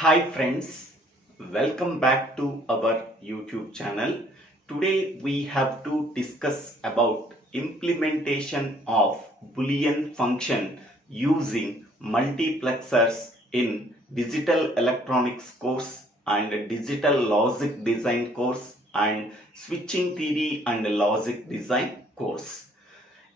Hi friends, welcome back to our YouTube channel. Today we have to discuss about implementation of Boolean function using multiplexers in digital electronics course and digital logic design course and switching theory and logic design course.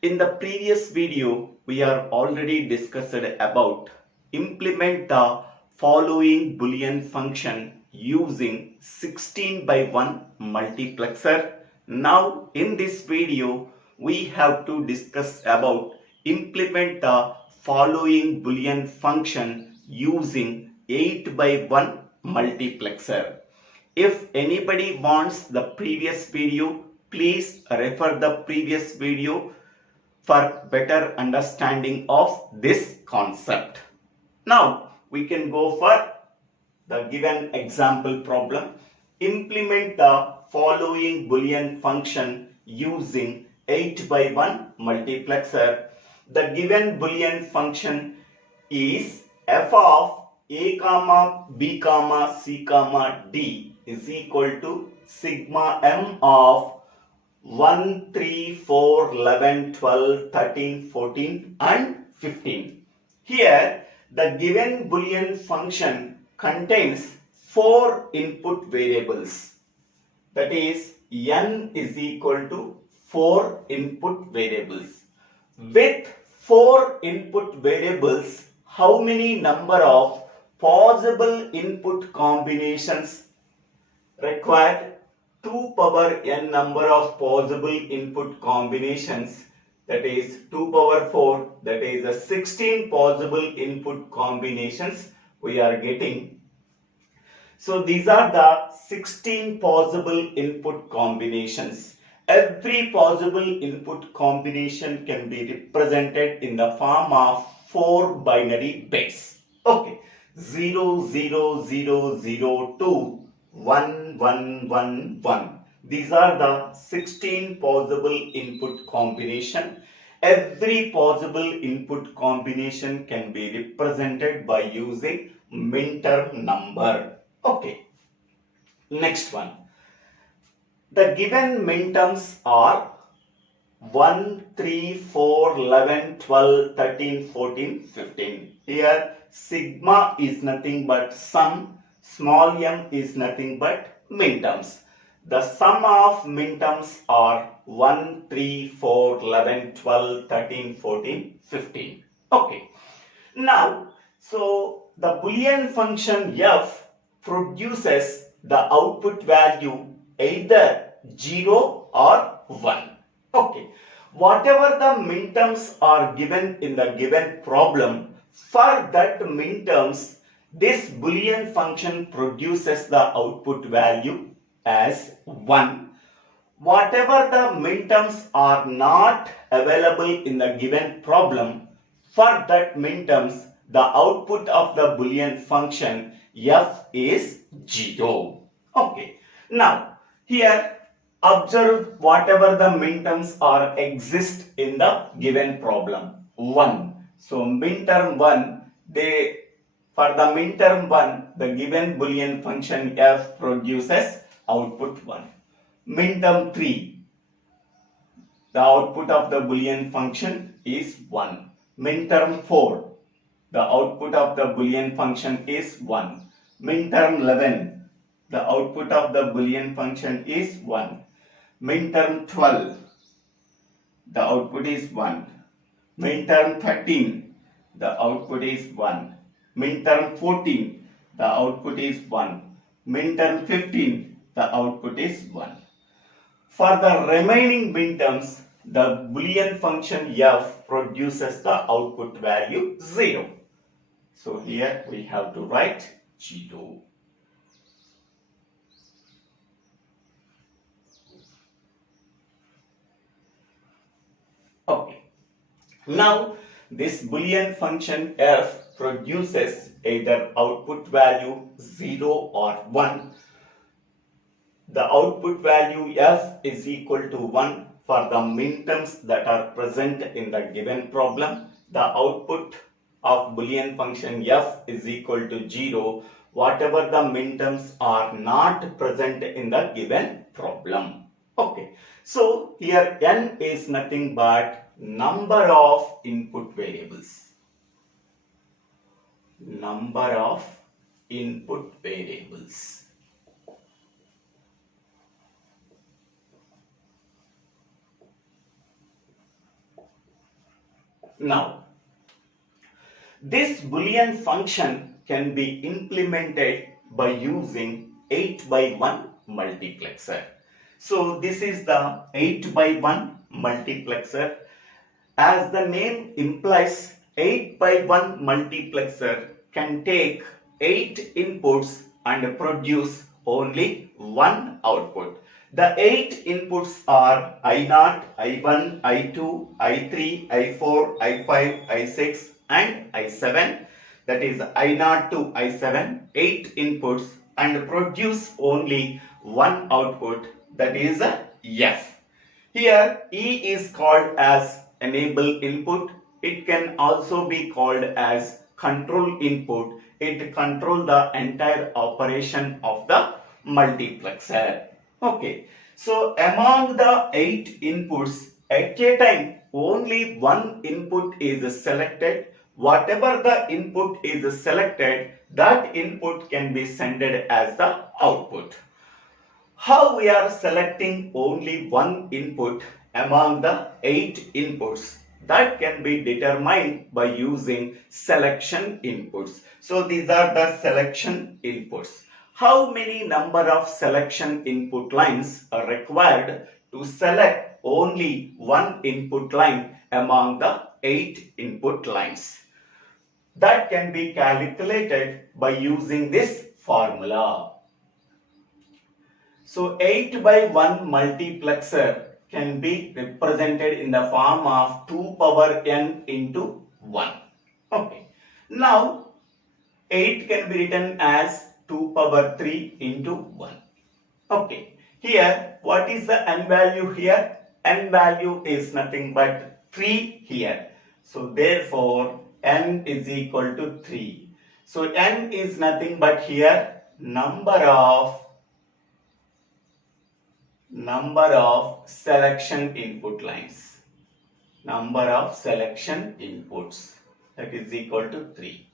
In the previous video, we are already discussed about implement the following Boolean function using 16 by 1 multiplexer. Now in this video, we have to discuss about implement the following Boolean function using 8 by 1 multiplexer. If anybody wants the previous video, please refer the previous video for better understanding of this concept. Now we can go for the given example problem. Implement the following Boolean function using 8 by 1 multiplexer. The given Boolean function is f of a comma b comma c comma d is equal to sigma m of 1, 3, 4, 11, 12, 13, 14 and 15. Here the given Boolean function contains 4 input variables. That is n is equal to 4 input variables. With 4 input variables, how many number of possible input combinations required? 2 power n number of possible input combinations, that is 2 power 4, that is a 16 possible input combinations we are getting. So these are the 16 possible input combinations. Every possible input combination can be represented in the form of 4 binary bits. Okay, 0, 0, 0, 0, 2. 1, 1, 1, 1. These are the 16 possible input combination. Every possible input combination can be represented by using Minterm number. Okay. Next one. The given minterms are 1, 3, 4, 11, 12, 13, 14, 15. Here sigma is nothing but sum. Small m is nothing but minterms. The sum of minterms are 1, 3, 4, 11, 12, 13, 14, 15. Okay. Now, so the Boolean function f produces the output value either 0 or 1. Okay. Whatever the minterms are given in the given problem, for that minterms, this Boolean function produces the output value as 1. Whatever the minterms are not available in the given problem, for that minterms, the output of the Boolean function f is 0. Okay. Now, here observe whatever the minterms are exist in the given problem. 1. So, minterm 1, for the minterm 1, the given Boolean function f produces output 1. Minterm 3, the output of the Boolean function is 1. Minterm 4, the output of the Boolean function is 1. Minterm 11, the output of the Boolean function is 1. Minterm 12, the output is 1. Minterm 13, the output is 1. Minterm 14, the output is 1. Minterm 15, the output is 1. For the remaining minterms, the Boolean function f produces the output value 0. So here we have to write 0. Okay. Now this Boolean function f produces either output value 0 or 1. The output value f is equal to 1 for the minterms that are present in the given problem. The output of Boolean function f is equal to 0 whatever the minterms are not present in the given problem. Okay. So here n is nothing but number of input variables. Number of input variables. Now, this Boolean function can be implemented by using 8 by 1 multiplexer. So this is the 8 by 1 multiplexer. As the name implies, 8 by 1 multiplexer can take 8 inputs and produce only one output. The 8 inputs are I0, I1, I2, I3, I4, I5, I6 and I7. That is I0 to I7, 8 inputs and produce only one output, that is F. Here E is called as enable input. It can also be called as control input. It controls the entire operation of the multiplexer. Okay, so among the 8 inputs, at a time only one input is selected. Whatever the input is selected, that input can be sent as the output. How we are selecting only one input among the 8 inputs? That can be determined by using selection inputs. So these are the selection inputs. How many number of selection input lines are required to select only one input line among the 8 input lines? That can be calculated by using this formula. So 8 by 1 multiplexer can be represented in the form of 2 power n into 1. Okay. Now 8 can be written as 2 power 3 into 1. Okay. Here what is the n value here? N value is nothing but 3 here. So therefore n is equal to 3. So n is nothing but here number of selection input lines. Number of selection inputs, that is equal to 3.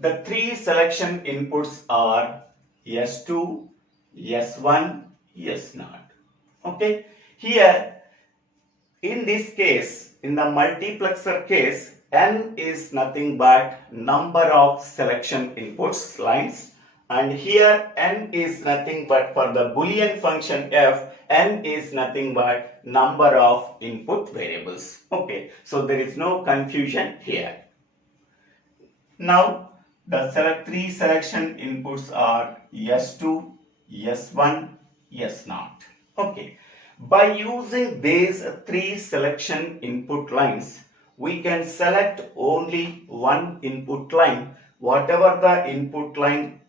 The 3 selection inputs are S2, S1, S0. Okay. Here in this case, in the multiplexer case, n is nothing but number of selection inputs lines, and here n is nothing but, for the Boolean function f, n is nothing but number of input variables. Okay, so there is no confusion here. Now the 3 selection inputs are S2, S1, S0. Okay. By using these 3 selection input lines, we can select only one input line. Whatever the input line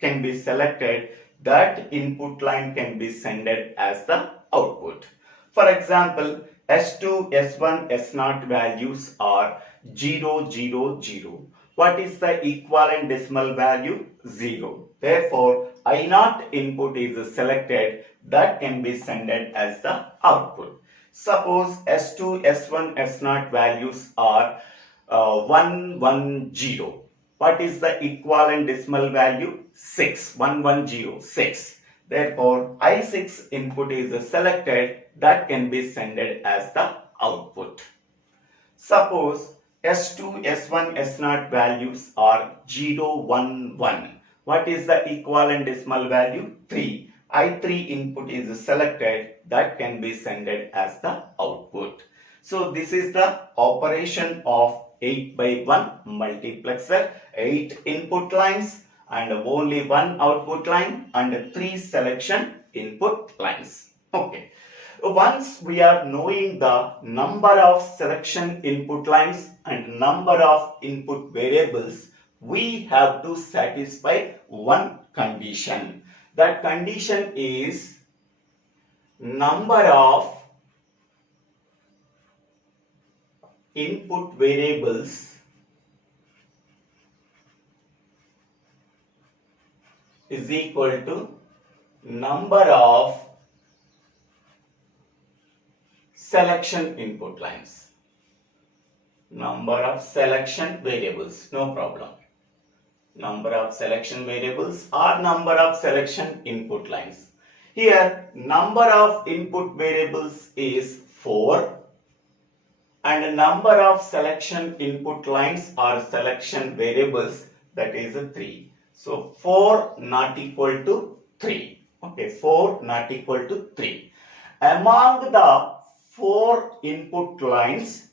can be selected, that input line can be sent as the output. For example, S2, S1, S0 values are 0, 0, 0. What is the equivalent decimal value? 0. Therefore, I0 input is selected, that can be sent as the output. Suppose S2, S1, S0 values are 1, 1, 0. What is the equivalent decimal value? 6. 1, 1, 0, 6. Therefore, I6 input is selected, that can be sent as the output. Suppose S2, S1, S0 values are 0, 1, 1. What is the equivalent decimal value? 3. I3 input is selected, that can be sent as the output. So this is the operation of 8 by 1 multiplexer. 8 input lines and only one output line and 3 selection input lines. Okay. Once we are knowing the number of selection input lines and number of input variables, we have to satisfy one condition. That condition is number of input variables is equal to number of selection input lines. Number of selection variables, no problem. Number of selection variables or number of selection input lines. Here number of input variables is 4 and number of selection input lines or selection variables, that is 3. So 4 not equal to 3. Okay, 4 not equal to 3. Among the 4 input lines,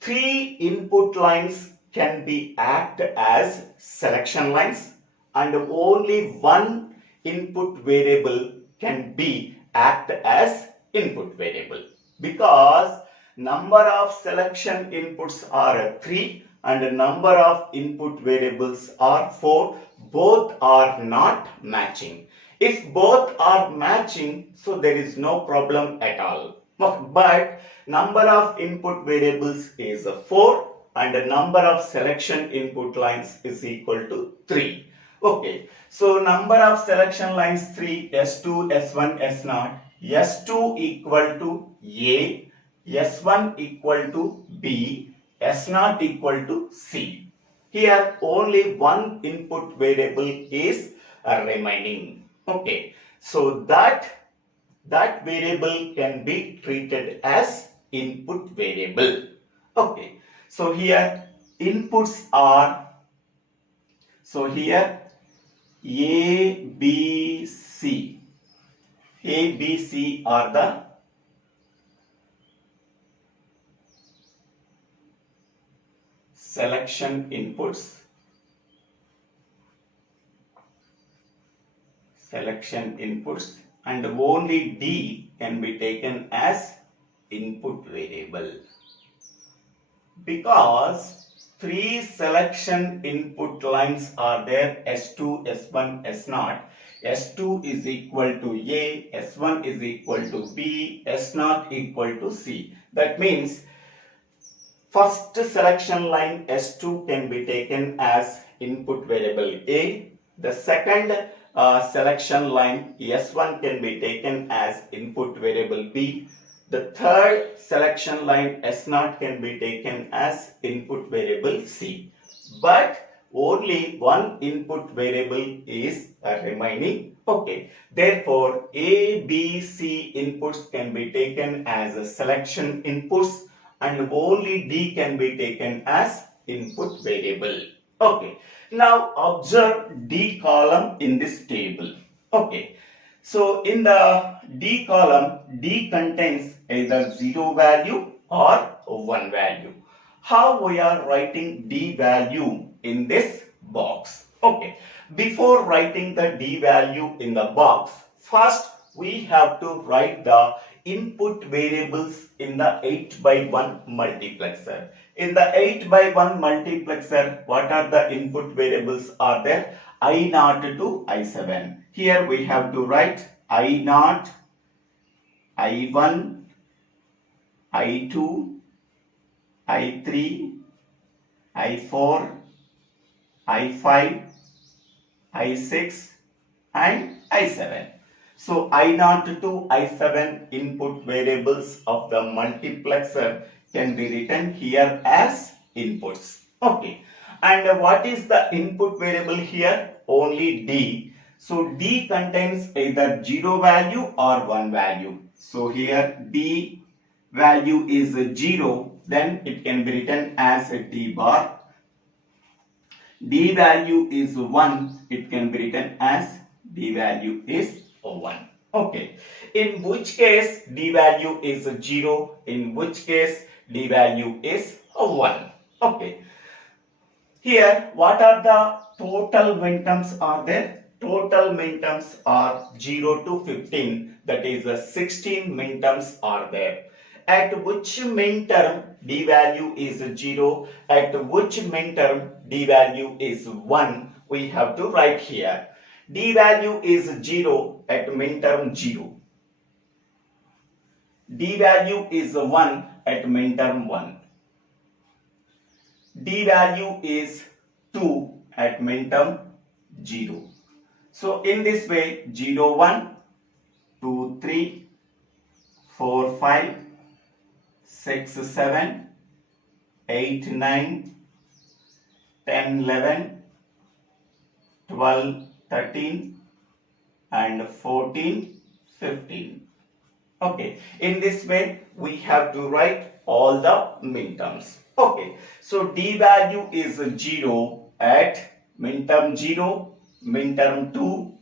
3 input lines can be act as selection lines and only 1 input variable can be act as input variable, because number of selection inputs are 3 and number of input variables are 4. Both are not matching. If both are matching, so there is no problem at all. But number of input variables is 4 and the number of selection input lines is equal to 3. Okay, so number of selection lines 3, S2, S1, S0, S2 equal to A, S1 equal to B, S0 equal to C. Here only 1 input variable is remaining. Okay, so that variable can be treated as input variable. Okay, so here inputs are, so here A, B, C. A, B, C are the selection inputs. And only D can be taken as input variable, because 3 selection input lines are there, S2, S1, S0. S2 is equal to A, S1 is equal to B, S0 equal to C. That means first selection line S2 can be taken as input variable A. The second selection line S1 can be taken as input variable B. The third selection line S0 can be taken as input variable C. But only 1 input variable is remaining. Okay, therefore A, B, C inputs can be taken as selection inputs and only D can be taken as input variable. Okay, now observe D column in this table. Okay, so in the D column, D contains either 0 value or 1 value. How we are writing D value in this box? Okay, before writing the D value in the box, first we have to write the input variables in the 8x1 multiplexer. In the 8x1 multiplexer, what are the input variables are there? I0 to I7. Here we have to write I0, I1, I2, I3, I4, I5, I6 and I7. So I0 to I7 input variables of the multiplexer can be written here as inputs. Okay, and what is the input variable here? Only D. So D contains either 0 value or 1 value. So here D value is 0, then it can be written as D bar. D value is 1, it can be written as D value is 1. Okay, in which case D value is 0, in which case D value is 1. Okay, here what are the total minterms are there? Total minterms are 0 to 15, that is 16 minterms are there. At which minterm D value is 0, at which minterm D value is 1, we have to write here. D value is 0 at minterm 0. D value is 1 at minterm 1. D value is 2 at minterm 0. So in this way 0, 1, 2, 3, 4, 5, 6, 7, 8, 9, 10, 11, 12, 13 and 14, 15. Okay, in this way we have to write all the minterms. Okay, so D value is 0 at minterm 0, minterm 2,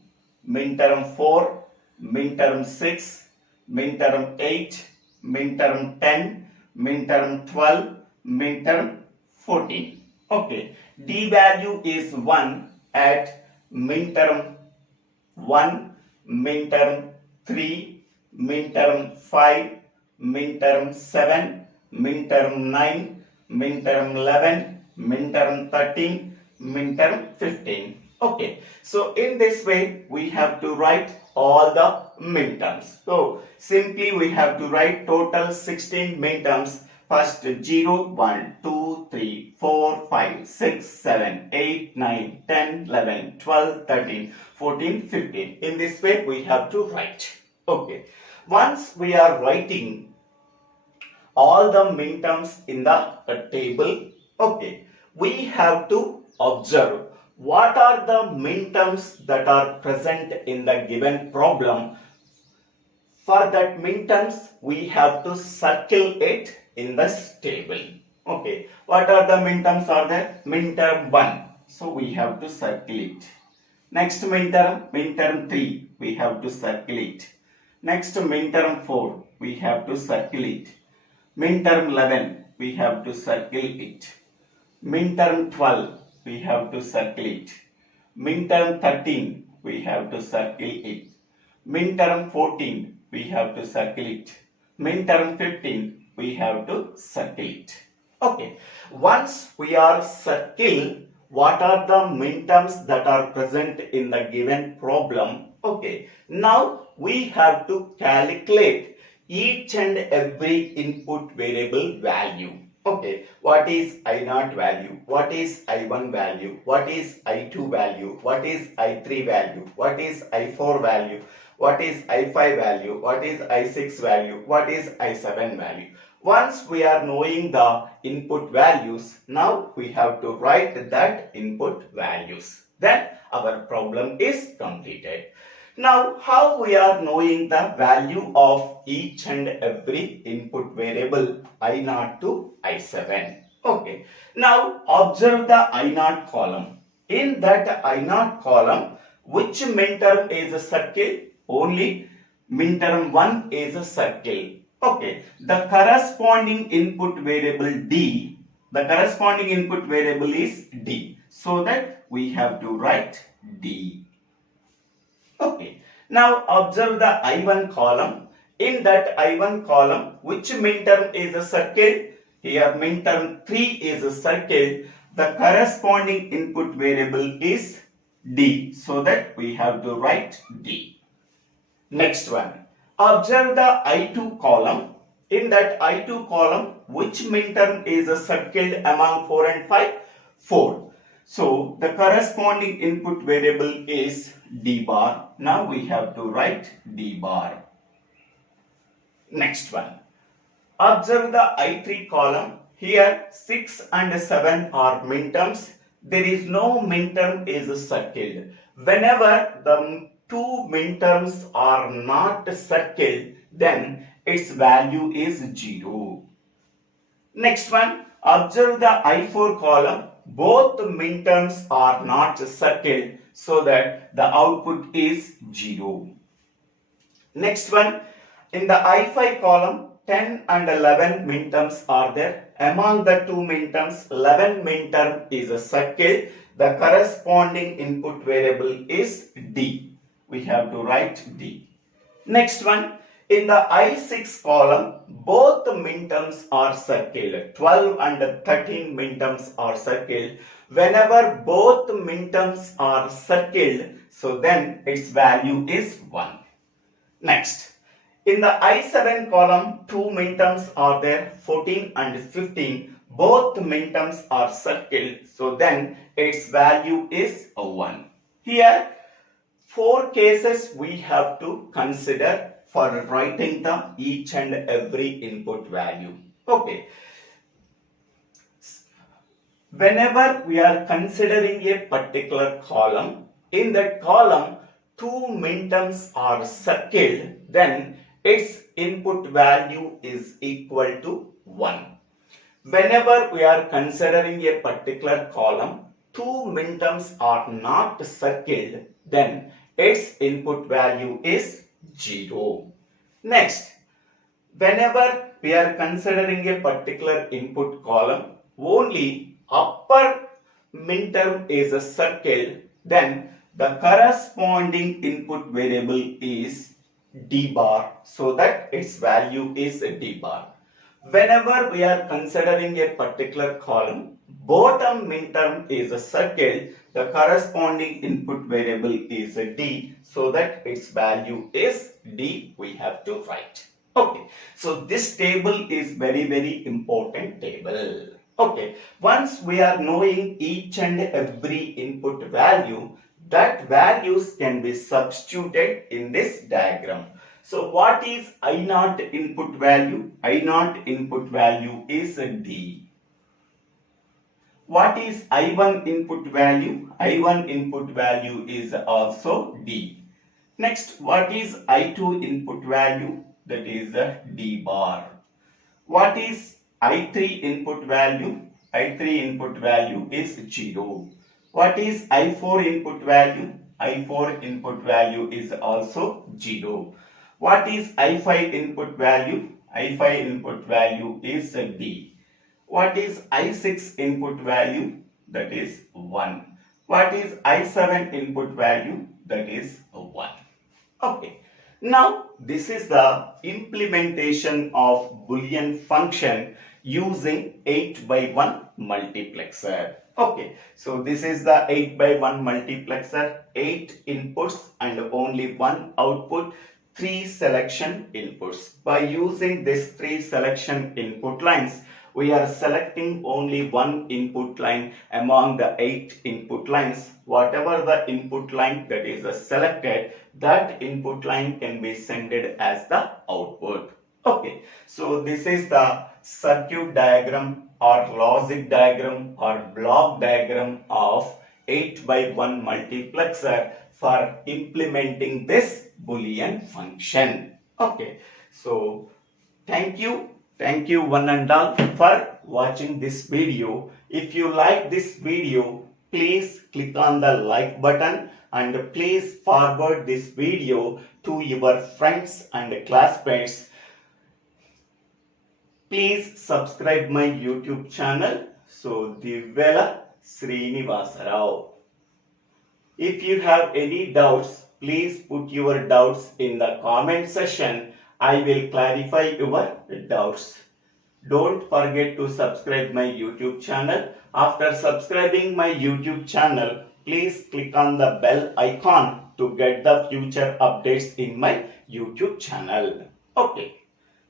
minterm 4, minterm 6, minterm 8, minterm 10, minterm 12, minterm 14. Okay, D value is 1 at minterm 1, minterm 3, minterm 5, minterm 7, minterm 9, minterm 11, minterm 13, minterm 15. Okay, so in this way we have to write all the minterms. So simply we have to write total 16 minterms. First 0, 1, 2, 3, 4, 5, 6, 7, 8, 9, 10, 11, 12, 13, 14, 15. In this way we have to write. Okay. Once we are writing all the minterms in the table, okay, we have to observe what are the minterms that are present in the given problem. For that minterms, we have to circle it in this table. Okay, what are the minterms are there? Minterm 1, so we have to circle it. Next minterm, minterm 3, we have to circle it. Next minterm 4, we have to circle it. Minterm 11, we have to circle it. Minterm 12, we have to circle it. Minterm 13, we have to circle it. Minterm 14, we have to circle it. Minterm 15, we have to circle it. Okay, once we are circled, what are the minterms that are present in the given problem? Okay, now we have to calculate each and every input variable value. Okay, what is I0 value? What is I1 value? What is I2 value? What is I3 value? What is I4 value? What is I5 value? What is I6 value? What is I7 value? Once we are knowing the input values, now we have to write that input values. Then our problem is completed. Now, how we are knowing the value of each and every input variable I0 to I7? Okay. Now, observe the I0 column. In that I0 column, which minterm is a circle? Only minterm 1 is a circle. Okay. The corresponding input variable D, the corresponding input variable is D. So that we have to write D. Okay, now observe the I1 column. In that I1 column, which minterm is a circle? Here minterm 3 is a circle. The corresponding input variable is D. So that we have to write D. Next one. Observe the I2 column. In that I2 column, which minterm is a circle among 4 and 5? 4. So the corresponding input variable is D bar. Now we have to write D bar. Next one. Observe the I3 column. Here 6 and 7 are minterms. There is no minterm is circled. Whenever the two minterms are not circled, then its value is 0. Next one. Observe the I4 column. Both minterms are not circled, so that the output is 0. Next one, in the I5 column, 10 and 11 minterms are there. Among the two minterms, 11 minterm is a circle. The corresponding input variable is D. We have to write D. Next one, in the I6 column, both minterms are circled. 12 and 13 minterms are circled. Whenever both minterms are circled, so then its value is 1. Next, in the I7 column, two minterms are there, 14 and 15. Both minterms are circled, so then its value is 1. Here, 4 cases we have to consider for writing the each and every input value. Okay. Whenever we are considering a particular column, in that column 2 minterms are circled, then its input value is equal to 1. Whenever we are considering a particular column, 2 minterms are not circled, then its input value is 0. Next, whenever we are considering a particular input column, only upper minterm is circled, then the corresponding input variable is d bar, so that its value is d bar. Whenever we are considering a particular column, bottom minterm is circled, the corresponding input variable is d, so that its value is d we have to write. Okay, so this table is very important table. Okay, once we are knowing each and every input value, that values can be substituted in this diagram. So what is I0 input value? I0 input value is d. What is I1 input value? I1 input value is also d. Next, what is I2 input value? That is d bar. What is I3 input value? I3 input value is 0. What is I4 input value? I4 input value is also 0. What is I5 input value? I5 input value is d. What is I6 input value? That is 1. What is I7 input value? That is 1. Okay. Now this is the implementation of Boolean function using 8x1 multiplexer. Okay, so this is the 8x1 multiplexer, 8 inputs and only 1 output, 3 selection inputs. By using this 3 selection input lines, we are selecting only 1 input line among the 8 input lines. Whatever the input line that is selected, that input line can be sent as the output. Okay, so this is the circuit diagram or logic diagram or block diagram of 8x1 multiplexer for implementing this Boolean function. Okay, so thank you one and all for watching this video. If you like this video, please click on the like button and please forward this video to your friends and classmates. Please subscribe my YouTube channel. So DIVVELA SRINIVASA. If you have any doubts, please put your doubts in the comment section. I will clarify your doubts. Don't forget to subscribe my YouTube channel. After subscribing my YouTube channel, please click on the bell icon to get the future updates in my YouTube channel. Okay.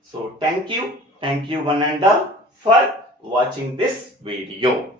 So thank you one and all for watching this video.